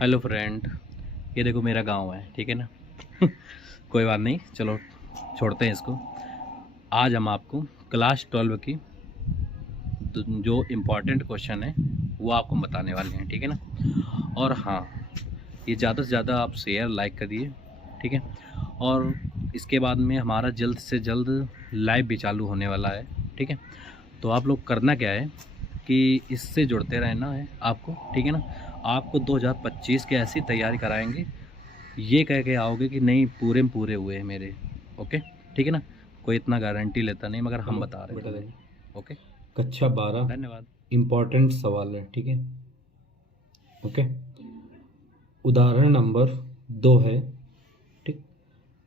Hello friend, ये देखो मेरा गांव है, ठीक है ना। कोई बात नहीं, चलो छोड़ते हैं इसको। आज हम आपको क्लास 12 की जो इम्पोर्टेंट क्वेश्चन है वो आपको बताने वाले हैं, ठीक है ना। और हाँ, ये ज़्यादा से ज़्यादा आप शेयर लाइक करिए, ठीक है। और इसके बाद में हमारा जल्द से जल्द लाइव भी चालू होने वाला है, ठीक है। तो आप लोग करना क्या है कि इससे जुड़ते रहना है आपको, ठीक है ना। आपको 2025 के ऐसी तैयारी कराएंगे, ये कह के आओगे कि नहीं पूरे में पूरे हुए हैं मेरे। ओके, ठीक है ना। कोई इतना गारंटी लेता नहीं, मगर हम हेलो बता रहे हैं बेटा, तुम्हें। देखो ओके, कक्षा 12 धन्यवाद। इम्पोर्टेंट सवाल है, ठीक है। ओके, उदाहरण नंबर 2 है, ठीक,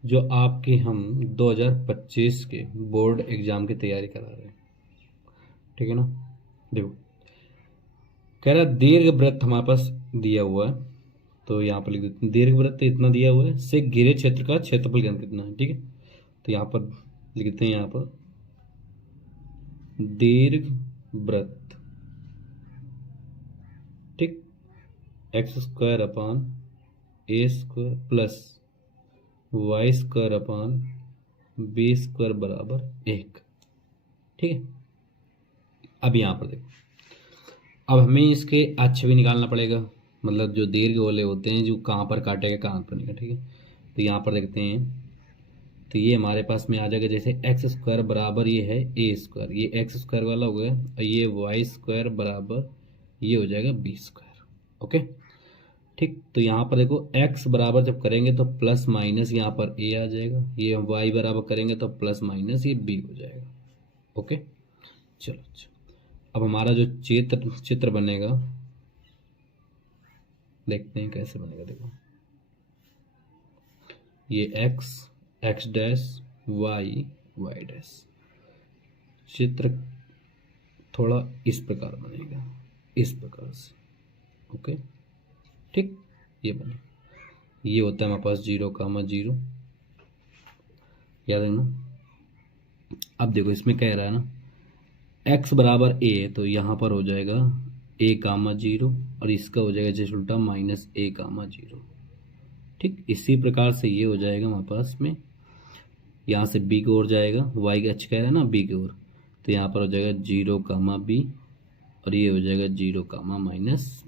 जो आपके हम 2025 के बोर्ड एग्जाम की तैयारी करा रहे हैं, ठीक है ना। देखो, कह रहा है दीर्घ वृत्त हमारे पास दिया हुआ है, तो यहाँ पर लिख देते हैं दीर्घ वृत्त इतना दिया हुआ है, से घिरे क्षेत्र का क्षेत्रफल ज्ञात कितना है, ठीक है। तो यहाँ पर लिख देते हैं, यहाँ पर दीर्घ वृत्त, ठीक, एक्स स्क्वायर अपान ए square plus Y square upon B square बराबर 1, ठीक है। अब यहाँ पर देखो, अब हमें इसके अक्ष भी निकालना पड़ेगा, मतलब जो दीर्घ वाले होते हैं, जो कहाँ पर काटेगा कहाँ पर नहीं, ठीक है। तो यहाँ पर देखते हैं, तो ये हमारे पास में आ जाएगा, जैसे एक्स स्क्वायर बराबर ये है ए स्क्वायर, ये एक्स स्क्वायर वाला हो गया, और ये वाई स्क्वायर बराबर ये हो जाएगा बी स्क्वायर। ओके, ठीक। तो यहाँ पर देखो x बराबर जब करेंगे तो प्लस माइनस यहाँ पर a आ जाएगा, ये y बराबर करेंगे तो प्लस माइनस ये b हो जाएगा। ओके, चलो अच्छा, अब हमारा जो चित्र चित्र बनेगा, देखते हैं कैसे बनेगा। देखो, ये x dash y y dash, चित्र थोड़ा इस प्रकार बनेगा, इस प्रकार से। ओके, ठीक, ये बने, ये होता है हमारे पास 0, 0, याद है ना। अब देखो इसमें कह रहा है ना x बराबर a, तो यहाँ पर हो जाएगा a, 0, और इसका हो जाएगा जैसे उल्टा -a, 0, ठीक। इसी प्रकार से ये हो जाएगा हमारे पास में, यहाँ से b की ओर जाएगा, y का अक्ष कह रहा है ना b की ओर, तो यहाँ पर हो जाएगा 0, b, और ये हो जाएगा 0,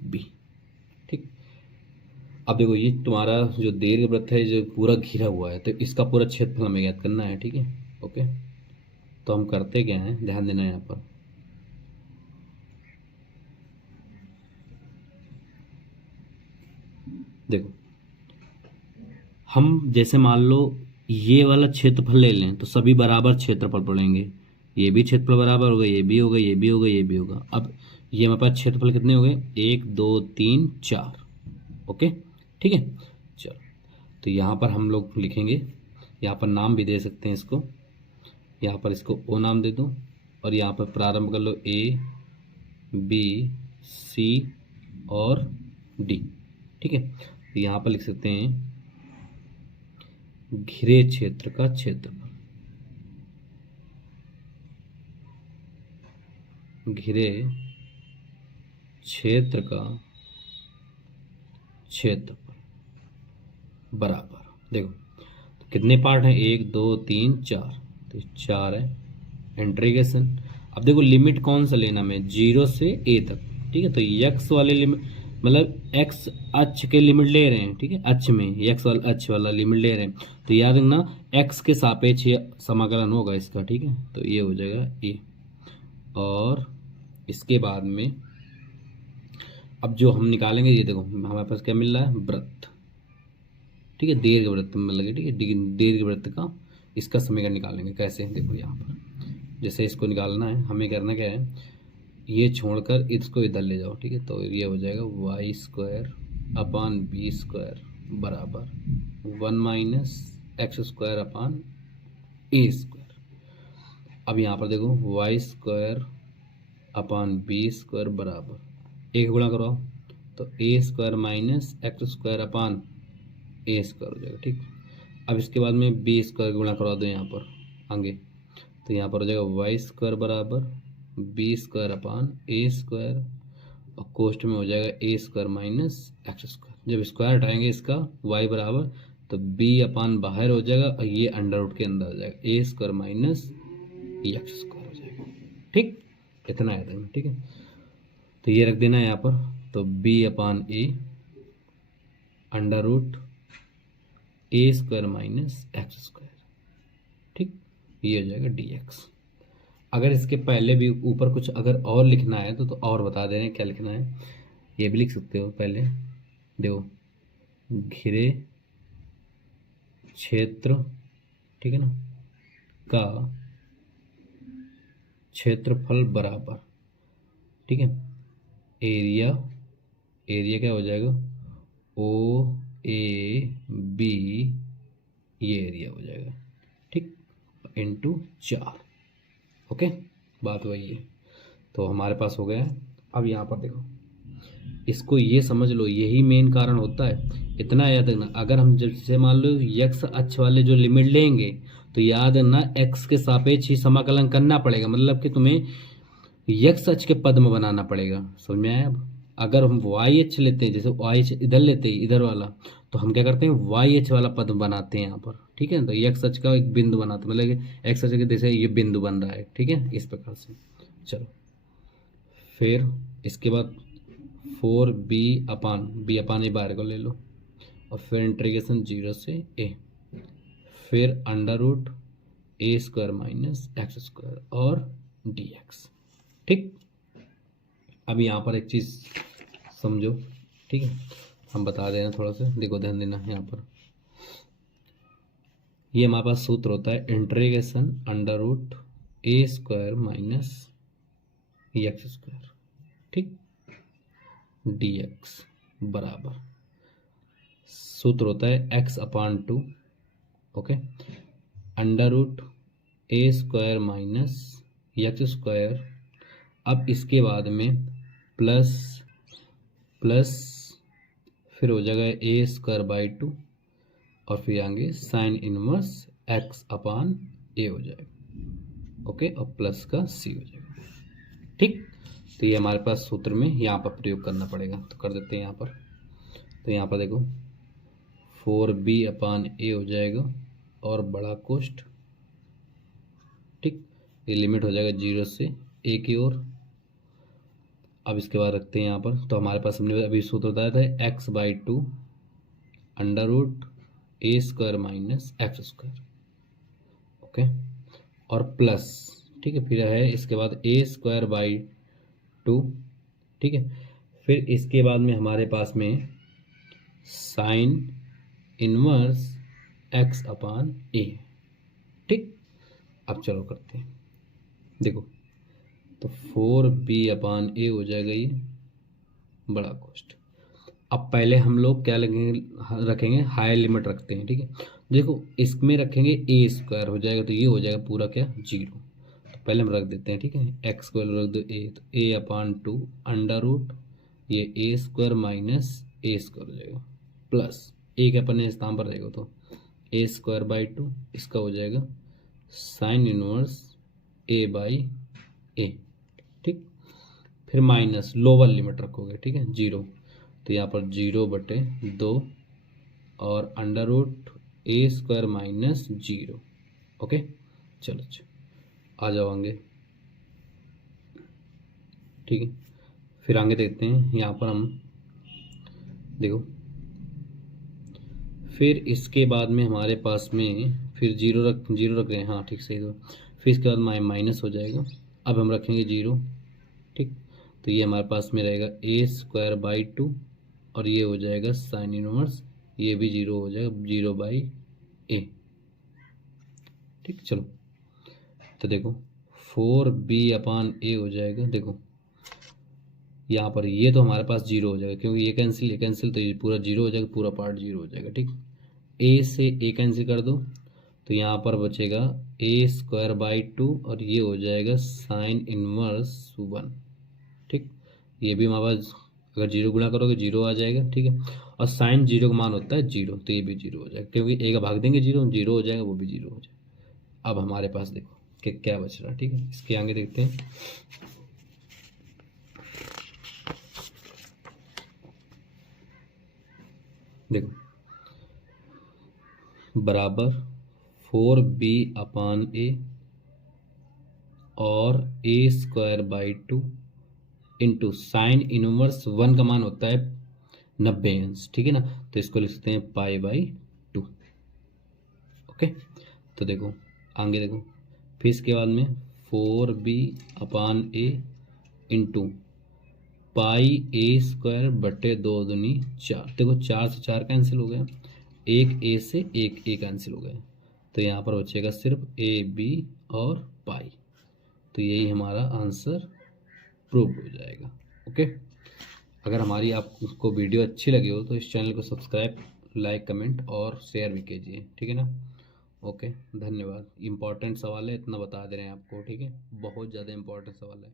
-b, ठीक। अब देखो ये तुम्हारा जो दीर्घवृत्त है जो पूरा घिरा हुआ है, तो इसका पूरा क्षेत्रफल हमें ज्ञात करना है, ठीक है। ओके, तो हम करते क्या हैं, ध्यान देना यहाँ पर। देखो, हम जैसे मान लो ये वाला क्षेत्रफल ले लें, तो सभी बराबर क्षेत्रफल पड़ेंगे, ये भी क्षेत्रफल बराबर होगा, ये भी होगा, ये भी होगा, ये भी होगा। अब ये हमारे पास क्षेत्रफल कितने हो गए, 1, 2, 3, 4। ओके, ठीक है, चलो। तो यहाँ पर हम लोग लिखेंगे, यहाँ पर नाम भी दे सकते हैं इसको, यहाँ पर इसको ओ नाम दे दो, और यहाँ पर प्रारंभ कर लो A, B, C और D, ठीक है। तो यहाँ पर लिख सकते हैं घिरे क्षेत्र का क्षेत्रफल, घिरे क्षेत्र का क्षेत्रफल बराबर, देखो तो कितने पार्ट हैं, 1, 2, 3, 4, तो 4 है, इंटीग्रेशन। अब देखो लिमिट कौन सा लेना में, 0 से a तक, ठीक है। तो x वाले लिमिट, मतलब x अक्ष के लिमिट ले रहे हैं, ठीक है, अक्ष में x वाला अक्ष वाला लिमिट ले रहे हैं, तो याद रखना x के सापेक्ष ये समाकलन होगा इसका, ठीक है। तो ये हो जाएगा a, और इसके बाद में अब जो हम निकालेंगे, ये देखो हमारे पास क्या मिल रहा है, वृत्त, ठीक है, दीर्घ वृत्त में लगे, ठीक है। दीर्घ वृत्त का इसका समीकरण निकालेंगे कैसे, देखो यहाँ पर जैसे इसको निकालना है, हमें करना क्या है, ये छोड़कर इसको इधर ले जाओ, ठीक है। तो ये हो जाएगा y square upon B square बराबर 1 - x स्क्वायर अपान ए स्क्वायर। अब यहाँ पर देखो y square upon B square बराबर एक गुणा करो, तो a square -x square upon A square हो जाएगा, ठीक। अब इसके बाद में बी स्क्वायर गुणा करवा दो यहाँ पर आगे, तो यहाँ पर हो जाएगा वाई स्क्वायर बराबर बी स्क्वायर अपान ए स्क्वायर, और कोष्ट में हो जाएगा ए स्क्वायर माइनस एक्स स्क्वायर। जब स्क्वायर हटाएंगे इसका वाई बराबर, तो बी अपान बाहर हो जाएगा और ये अंडर रूट के अंदर हो जाएगा, ए स्क्वायर माइनस एक्स स्क्वायर हो जाएगा। ठीक, इतना याद है, ठीक है। तो ये रख देना यहाँ पर, तो B upon A under root a square minus x square. ठीक, ये हो जाएगा डी एक्स। अगर इसके पहले भी ऊपर कुछ अगर और लिखना है तो और बता दे रहे हैं क्या लिखना है, ये भी लिख सकते हो। पहले देखो, घिरे क्षेत्र, ठीक है ना, का क्षेत्रफल बराबर, ठीक है, एरिया, एरिया क्या हो जाएगा, ओ ए बी, ये एरिया हो जाएगा, ठीक, इंटू 4। ओके, बात वही है। तो हमारे पास हो गया है। अब यहाँ पर देखो, इसको ये समझ लो, यही मेन कारण होता है। इतना याद रखना, अगर हम जैसे मान लो यक्स अक्ष वाले जो लिमिट लेंगे, तो याद रखना एक्स के सापेक्ष ही समाकलन करना पड़ेगा, मतलब कि तुम्हें यक्स अक्ष के पद में बनाना पड़ेगा। समझ में आया? अब अगर हम वाई एच लेते हैं, जैसे वाई एच इधर लेते हैं, इधर वाला, तो हम क्या करते हैं, वाई एच वाला पद बनाते हैं यहाँ पर, ठीक है। तो यक्स अक्ष का एक बिंदु बनाते हैं, मतलब कि एक्स अक्ष के जैसे ये बिंदु बन रहा है, ठीक है, इस प्रकार से। चलो, फिर इसके बाद 4b अपान ए बाहर को ले लो, और फिर इंटीग्रेशन 0 से a, फिर under root a square minus x square और dx। ठीक, अब यहाँ पर एक चीज़ समझो, ठीक है, हम बता देना थोड़ा सा, देखो ध्यान देना। यहाँ पर ये हमारे पास सूत्र होता है integration under root a square minus x square, ठीक, dx बराबर सूत्र होता है x upon 2, okay, under root a square minus x square. अब इसके बाद में प्लस प्लस फिर हो जाएगा ए स्क्वायर बाई 2, और फिर आगे साइन इनवर्स x अपान ए हो जाएगा, ओके, और प्लस का सी हो जाएगा। ठीक, तो ये हमारे पास सूत्र में यहाँ पर प्रयोग करना पड़ेगा, तो कर देते हैं यहाँ पर। तो यहाँ पर देखो 4b अपान ए हो जाएगा और बड़ा कोष्ट, ठीक, ये लिमिट हो जाएगा 0 से a की ओर। अब इसके बाद रखते हैं यहाँ पर, तो हमारे पास हमने अभी सूत्र बताया था x by 2 under root a square minus x square, okay, और प्लस, ठीक है, फिर है इसके बाद ए स्क्वायर बाई 2, ठीक है, फिर इसके बाद में हमारे पास में साइन इनवर्स एक्स अपान ए। ठीक, अब चलो करते हैं, देखो, तो 4b अपान ए हो जाएगा ये बड़ा कोष्ट। अब पहले हम लोग क्या रखेंगे, हाई लिमिट रखते हैं, ठीक है। देखो, इसमें रखेंगे ए स्क्वायर हो जाएगा, तो ये हो जाएगा पूरा क्या, 0। तो पहले हम रख देते हैं, ठीक है, एक्स को रख दो ए, तो ए अपान 2 अंडर रूट ये ए स्क्वायर माइनस ए स्क्वायर हो जाएगा, प्लस ए के अपने स्थान पर रहेगा, तो ए स्क्वायर बाई 2, इसका हो जाएगा साइन इनवर्स ए बाई ए, ठीक, फिर माइनस लोअर लिमिट रखोगे, ठीक है, 0, तो यहाँ पर 0/2 और under root a square minus 0, okay. चलो आ जाओ आगे, ठीक है, फिर आगे देखते हैं। यहाँ पर हम देखो, फिर इसके बाद में हमारे पास में फिर 0 रख रहे हैं, हाँ ठीक सही। तो फिर इसके बाद माइनस हो जाएगा, अब हम रखेंगे 0, ठीक, तो ये हमारे पास में रहेगा ए स्क्वायर बाई 2 और ये हो जाएगा साइन इनवर्स, ये भी 0 हो जाएगा, 0/a, ठीक। चलो, तो देखो 4b अपान ए हो जाएगा, देखो यहाँ पर ये तो हमारे पास 0 हो जाएगा, क्योंकि ये कैंसिल, तो ये पूरा 0 हो जाएगा, पूरा पार्ट 0 हो जाएगा, ठीक। ए से ए कैंसिल कर दो, तो यहाँ पर बचेगा ए स्क्वायर बाई 2 और ये हो जाएगा साइन इनवर्स 1, ठीक। ये भी हमारे पास अगर 0 गुणा करोगे 0 आ जाएगा, ठीक है, और साइन 0 का मान होता है 0, तो ये भी 0 हो जाएगा, क्योंकि ए का भाग देंगे 0 हो जाएगा, वो भी 0 हो जाएगा। अब हमारे पास देखो कि क्या बच रहा है, ठीक है, इसके आगे देखते हैं। देखो बराबर 4b/a और a² 2 इंटू साइन इनवर्स 1 का मान होता है 90 अंश, ठीक है ना। तो इसको लिख सकते हैं π/2। ओके, तो देखो आगे देखो, फिर इसके बाद में 4b/a इंटू πa²/2 देखो 4 से 4 कैंसिल हो गया, एक a से एक a कैंसिल हो गया, तो यहाँ पर बचेगा सिर्फ a b और पाई। तो यही हमारा आंसर प्रूव हो जाएगा। ओके, अगर हमारी आपको वीडियो अच्छी लगी हो तो इस चैनल को सब्सक्राइब, लाइक, कमेंट और शेयर भी कीजिए, ठीक है ना। ओके, धन्यवाद। इम्पोर्टेंट सवाल है, इतना बता दे रहे हैं आपको, ठीक है, बहुत ज़्यादा इम्पोर्टेंट सवाल है।